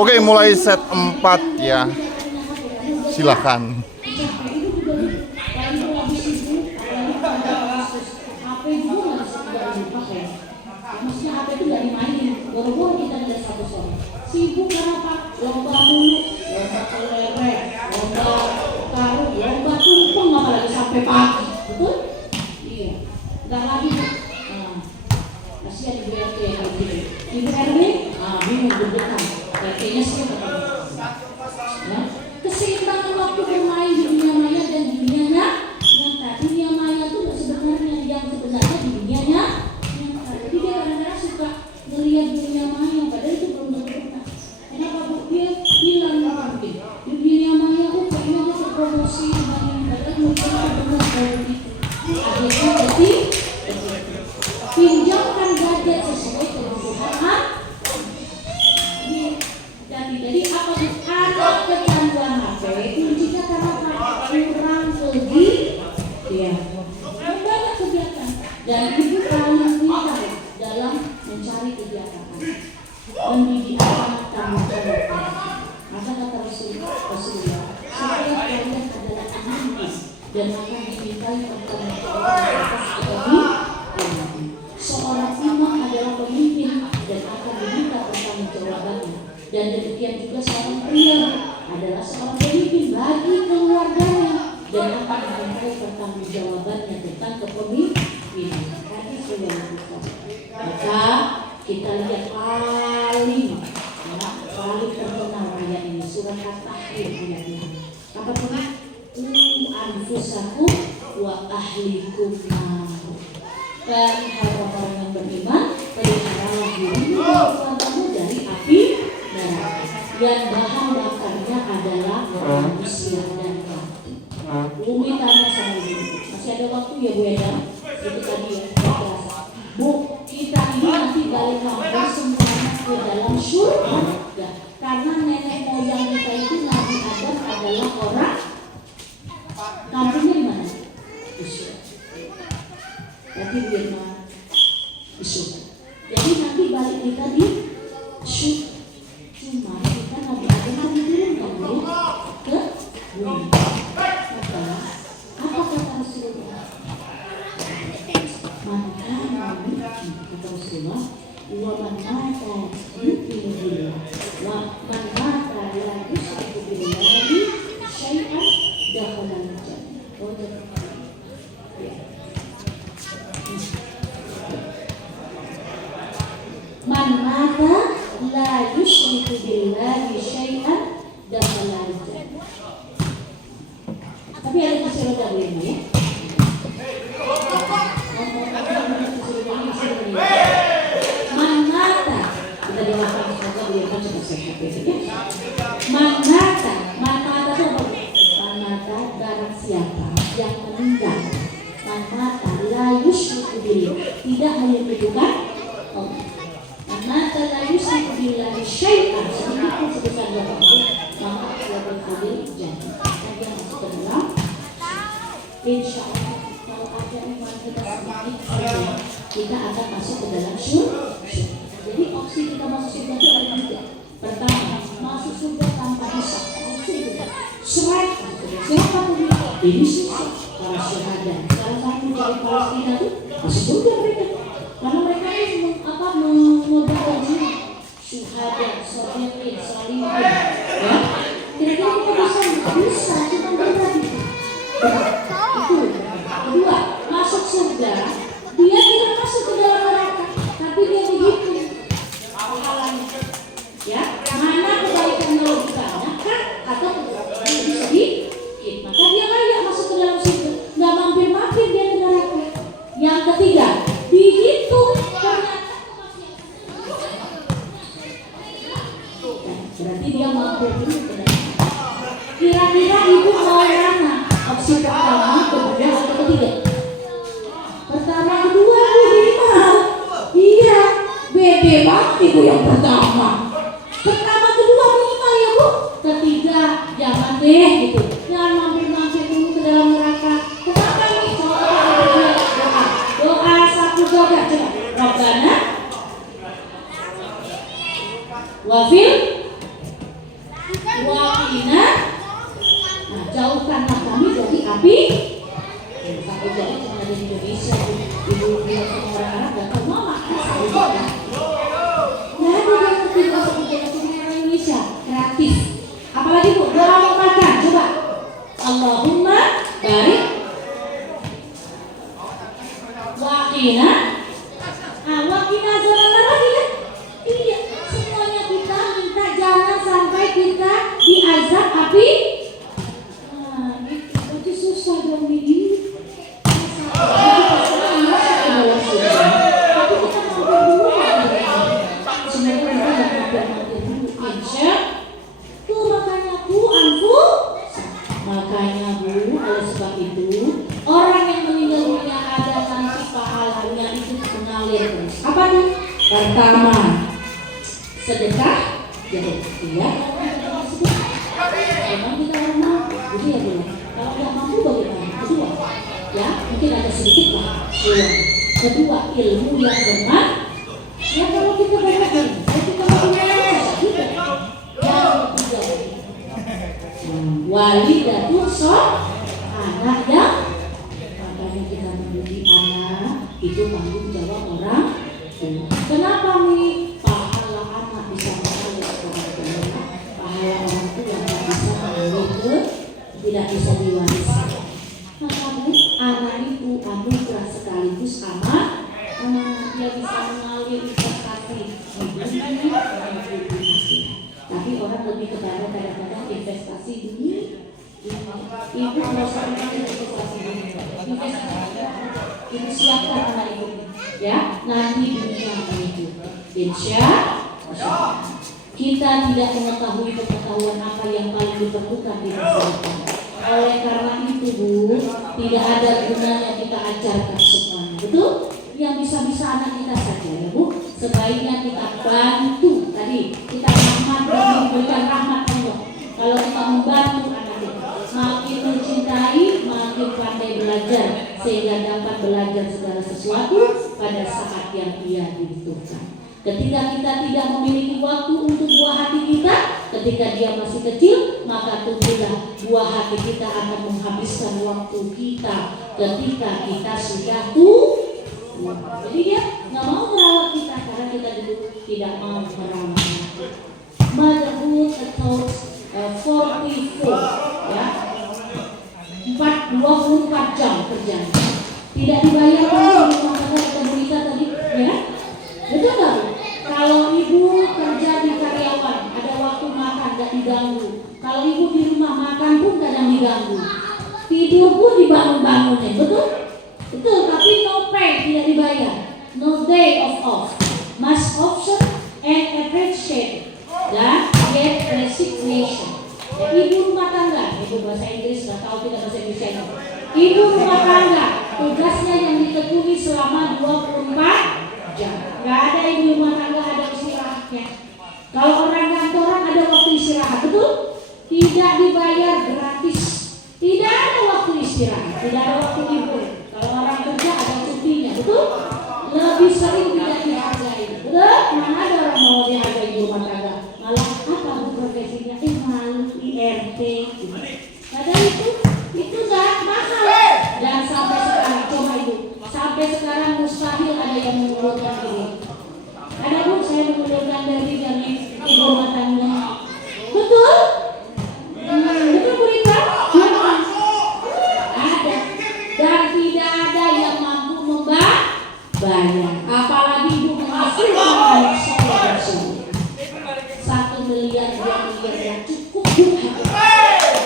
Oke, mulai set 4 ya. Silakan. Maksudnya HP itu nggak dimainin, boro-boro kita lihat satu sore. Sibuk kenapa? Lomba mulu, lomba kelereng, lomba karung, lomba tumpeng, apalagi sampai pagi, betul? Iya, nggak lagi. Nah, kasihan ibu RT yang kayak gitu. Ibu RW, bingung berdekat. RT-nya sih ya. Keseimbangan waktu bermain di dunia maya dan di dunia nyata. Dunia maya itu sebenarnya yang sebenarnya di dunia nyata. Jadi dia kadang-kadang suka melihat dunia maya, padahal itu belum tentu benar. Kenapa Bu? Dia bilang mungkin di dunia maya kayaknya dia terpromosi padahal mungkin benar dari itu. Akhirnya jadi pinjamkan gadget sesuai kebutuhan. Jadi apa anak kecanduan HP kuncinya karena kurang kegiatan. Banyak kegiatan dan itu paling pintar dalam mencari kegiatan. Mendidik anak tanggung jawab. Maka kata Rasulullah, setiap kalian adalah anak dan akan dimintai pertanggungjawaban atas kehidupan. Seorang imam adalah pemimpin dan akan diminta pertanggungjawabannya. Dan demikian juga seorang pria adalah seorang pemimpin bagi keluarganya dan akan dimintai pertanggungjawabannya tentang kepemimpinan. Maka kita lihat paling terkenal ayat ini, surat At-Tahrim ayat ini. Apa pernah? Anfusakum wa ahlikum nar. Dan orang-orang yang beriman, peliharalah dirimu dan keluargamu dari api neraka. Yang bahan bakarnya adalah manusia dan batu. Umi tanya sama ibu, masih ada waktu ya Bu Eda? Itu tadi ya, Bu, kita ini nanti balik kampung semuanya ke dalam surga. Karena nenek moyang kita itu Nabi Adam adalah orang kampungnya di mana? Di surga. Jadi di mana? Di surga. Jadi nanti balik kita di surga. Cuma kita Nabi Adam kan diturunkan ke bumi. Maka apa kata Rasulullah? Kata Rasulullah, wa man mata yu'minu billah wa man mata la yusyriku billahi syai'an dakhala al-jannah. Man mata la yusyriku billahi syai'an dakhala al-jannah. Tapi ada masih roda belum ya? Manata kita doakan semoga beliau cepat sehat ya. Manata itu apa? Manata barang siapa yang meninggal. Manata la yusyriku billah, tidak menyekutukan Allah. Manata la yusyriku billahi syai'an, sedikit sebesar apapun, maka dia berfadil jannah. Nanti yang masuk ke dalam insya Allah kalau ada iman kita sedikit kita akan masuk ke dalam surga. Jadi opsi kita masuk surga itu ada tiga. Pertama, masuk surga tanpa hisab. Opsi itu serat. Siapa pun ini susah. Para syahada. Salah satu dari Palestina itu masuk surga mereka. Karena mereka itu memodal diri. Syahada, solihin, solihin. Ya, kira-kira kita bisa kita berbagi. Itu. Kedua, masuk surga. Dia tidak masuk ke dalam neraka, tapi dia begitu pahalanya. Ya, mana kebaikannya lebih banyak kan? Atau lebih sedikit? Maka dia layak masuk ke dalam surga. Nggak mampir-mampir dia ke neraka. Yang ketiga, dihitung ternyata berarti dia mampir dulu ke neraka. Kira-kira ibu mau mana? Opsi pertama, kedua, atau ketiga? Pertama, kedua, minimal. Iya, bede banget ibu yang pertama. Pertama, kedua minimal ya Bu. Ketiga, jangan deh gitu. Jangan mampir-mampir dulu ke dalam neraka. Kenapa ini? Coba doa satu coba. Rabbana wafil Tapi satu jadi cuma ada di Indonesia. Ibu bilang sama orang Arab gak tahu mama asal juga. Nah itu yang ngerti bahasa orang Indonesia kreatif. Apalagi bu doa mau makan coba. Allahumma barik wakina. Wakina zaman lagi kan? Iya, semuanya kita minta jangan sampai kita diazab api. Nah, itu susah dong ini. Makanya bu, oleh sebab itu orang yang meninggal dunia ada nanti pahalanya itu mengalir terus. Apa nih? Pertama, sedekah. Jadi ya, memang kita orang mampu, jadi ya bu. Kalau nggak mampu bagaimana? Kedua, ya mungkin ada sedikit lah. Kedua, ilmu yang bermanfaat. Ya kalau kita banyak ilmu, kita banyak juga. Yang ketiga, walidatul shol, anak yang makanya kita mendidik anak itu tanggung jawab orang tua. Kenapa nih pahala anak bisa mengalir ke orang tua, pahala orang tua tidak bisa mengalir ke, tidak bisa diwariskan. Maka anak itu anugerah sekaligus amat, dia bisa mengalir investasi di tapi orang lebih kepada kadang-kadang investasi dunia. Ibu mau sampaikan investasi dunia. Ibu siapkan anak ibu, ya nanti dunia itu. Insya Allah kita tidak mengetahui pengetahuan apa yang paling diperlukan di masa depan. Oleh karena itu bu, tidak ada gunanya kita ajarkan semuanya, betul? Yang bisa-bisa anak kita saja ya bu. Sebaiknya kita bantu tadi, kita rahmat dan memberikan rahmat Allah. Kalau kita membantu anak kita, makin mencintai, makin pandai belajar sehingga dapat belajar segala sesuatu pada saat yang ia dibutuhkan. Ketika kita tidak memiliki waktu untuk buah hati kita, ketika dia masih kecil, maka tunggulah buah hati kita akan menghabiskan waktu kita ketika kita sudah tua. Jadi dia nggak mau merawat kita karena kita dulu tidak mau merawat. Motherhood atau 44 ya, 24 jam kerja, tidak dibayar lagi rumah tangga kita berita tadi, ya betul nggak? Kalau ibu kerja di karyawan, ada waktu makan nggak diganggu. Kalau ibu di rumah makan pun kadang diganggu, tidur pun dibangun-bangunin, betul? Betul, tapi no pay, tidak dibayar. No day off. Must option and appreciate dan get resignation. Ya, ibu rumah tangga, ibu bahasa Inggris nggak tahu tidak bahasa Indonesia. Ibu rumah tangga, tugasnya yang ditekuni selama 24 jam. Nggak ada ibu rumah tangga ada istirahatnya. Kalau orang kantoran ada waktu istirahat, betul? Tidak dibayar gratis. Tidak ada waktu istirahat, tidak ada waktu libur. Kalau orang kerja ada cutinya, betul? Lebih sering tidak dihargai, betul? Mana ada orang mau dihargai di rumah tangga? Malah apa profesinya? Malu IRT. Ada itu nggak mahal. Dan sampai sekarang, coba ibu, sampai sekarang mustahil ada yang mengundurkan diri. Ada bu, saya mengundurkan diri dari ibu rumah tangga. Betul? Betul Bu Rita? Ada. Dan tidak ada yang mampu membayar. Apalagi ibu menghasilkan anak soleh tersebut. 1 miliar, 2 miliar yang cukup bu.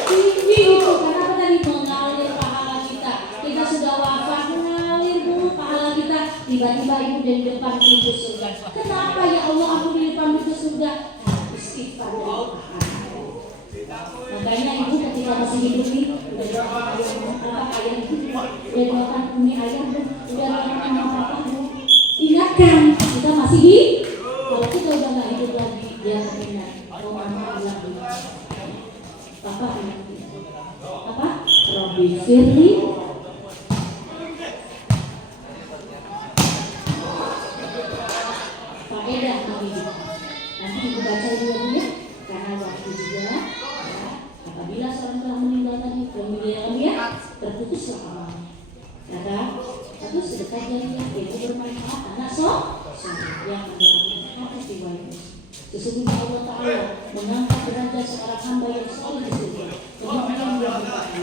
Tinggi itu karena tadi mengalir pahala kita. Kita sudah wafat mengalir bu pahala kita. Tiba-tiba ibu dari depan pintu surga. Kenapa ya Allah aku di depan pintu surga? Istighfar dari pahala. Makanya ibu ketika masih hidup nih udah doakan ayah itu, udah doakan umi ayah bu, udah doakan mama papa bu. Ingatkan kita masih hidup. Kalau kita udah nggak hidup lagi, dia akan ingat. Oh mama lagi, papa lagi. Apa? Robbi Firly. Faedah lagi. Nanti ibu baca dulu ya, karena waktu juga. Apabila seorang telah meninggal tadi, kemudian ya sesungguhnya Allah Ta'ala mengangkat derajat seorang hamba yang selalu di surga. Kemudian dia berkata,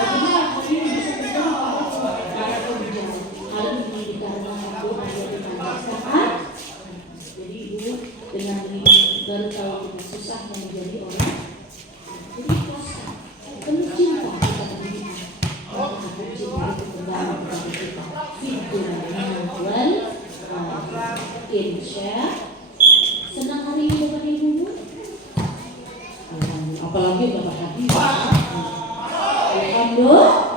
bagaimana hal ini bisa terjadi padaku? Maka aku menjawab, hal ini dikarenakan doa yang dipanjatkan. Jadi ibu dengan ini baru tahu kita susahnya menjadi orang. Jadi ikhlaskan, penuh cinta kepada diri. Maka aku cinta itu kembali kepada kita. Fitulah wal insya. Senang hari ini Bapak Ibu? Apalagi Bapak Habib. Alhamdulillah.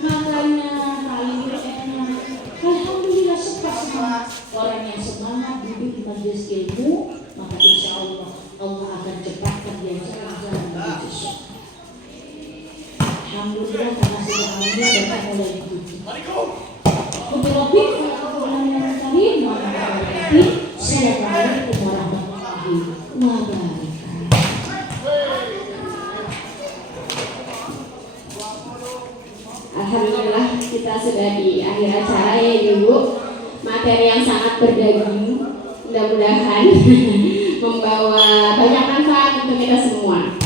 Makanya hari ini enak. Alhamdulillah semua orang yang semangat duduk di majelis ilmu, maka insya Allah Allah akan cepatkan dia jalan menuju surga. Alhamdulillah karena sudah ambil Bapak mulai dituju. Kubirobik Assalamualaikum warahmatullahi wabarakatuh. Alhamdulillah kita sudah di akhir acara ya Ibu. Materi yang sangat berdaging, mudah-mudahan membawa banyak manfaat untuk kita semua.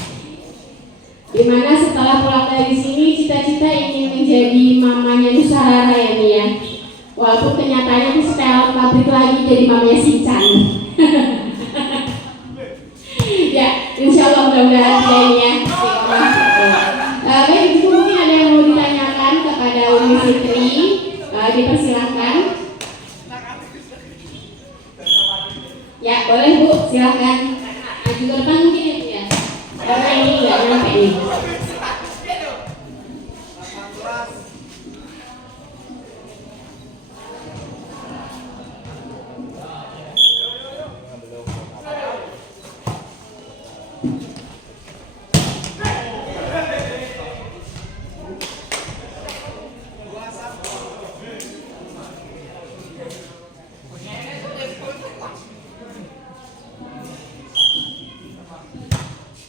Dimana setelah pulang dari sini cita-cita ingin menjadi mamanya Nusarara ya nih ya. Walaupun kenyataannya di setel pabrik lagi jadi mamanya Sinchan. Ya, insya Allah mudah-mudahan ini ya. Baik, Ibu mungkin ada yang mau ditanyakan kepada Umi Fitri, dipersilahkan. Ya, boleh Bu, silakan. Maju ke depan mungkin ya Bu ya. Karena ini nggak nyampe nih.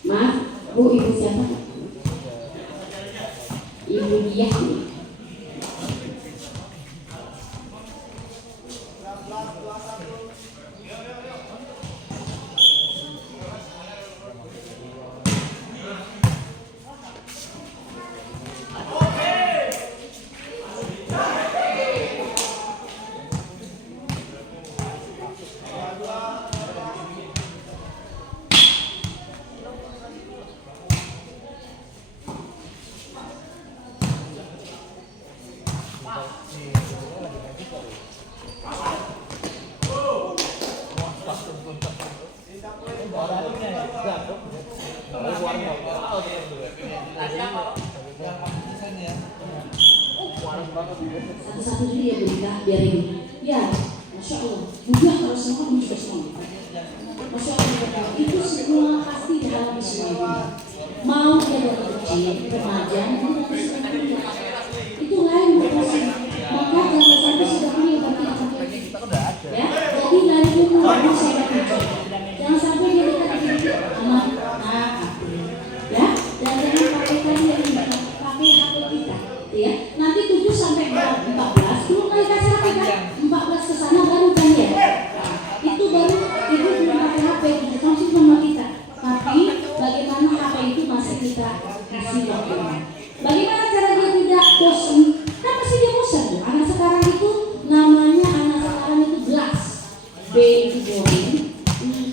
Maaf, Bu, Ibu siapa? Ibu Diah. Satu-satu dia berita biar ini. Ya, Masya Allah. Mudah kalau semua juga semua. Masya Allah. Itu semua pasti dialami semua. Mau dia dari kecil, remaja, itu lain berproses. Maka jangan sampai sudah punya bagian sampai. Ya, jadi dari umur harus saya baca. Jangan sampai dia dekat anak. Ya, dan jangan pakai tadi yang ini, pakai HP kita. Ya, nanti 7 sampai 14 belum kali kasih HP kan 14 ke sana baru kan ya. Nah, itu baru ibu belum pakai HP itu masih sama kita. Tapi bagaimana HP itu masih kita kasih waktu. Bagaimana cara dia tidak bosan? Kan pasti dia bosan tuh. Anak sekarang itu namanya anak sekarang itu blast. B itu boring,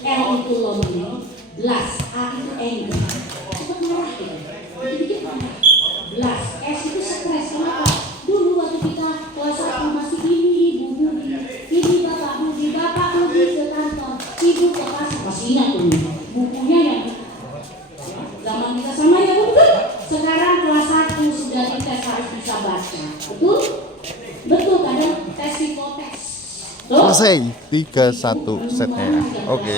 L itu lonely, blast, A itu angry. Cepat marah gitu. Dikit-dikit marah. Blast, S itu stres. Kenapa? Dulu waktu kita kelas 1 masih ini bapak pergi ke kantor, ibu ke pasar, masih ingat tuh bukunya yang zaman kita sama ya betul. Sekarang kelas 1 sudah dites harus bisa baca, betul? Betul kadang tes psikotes. Selesai 3-1 setnya. Oke.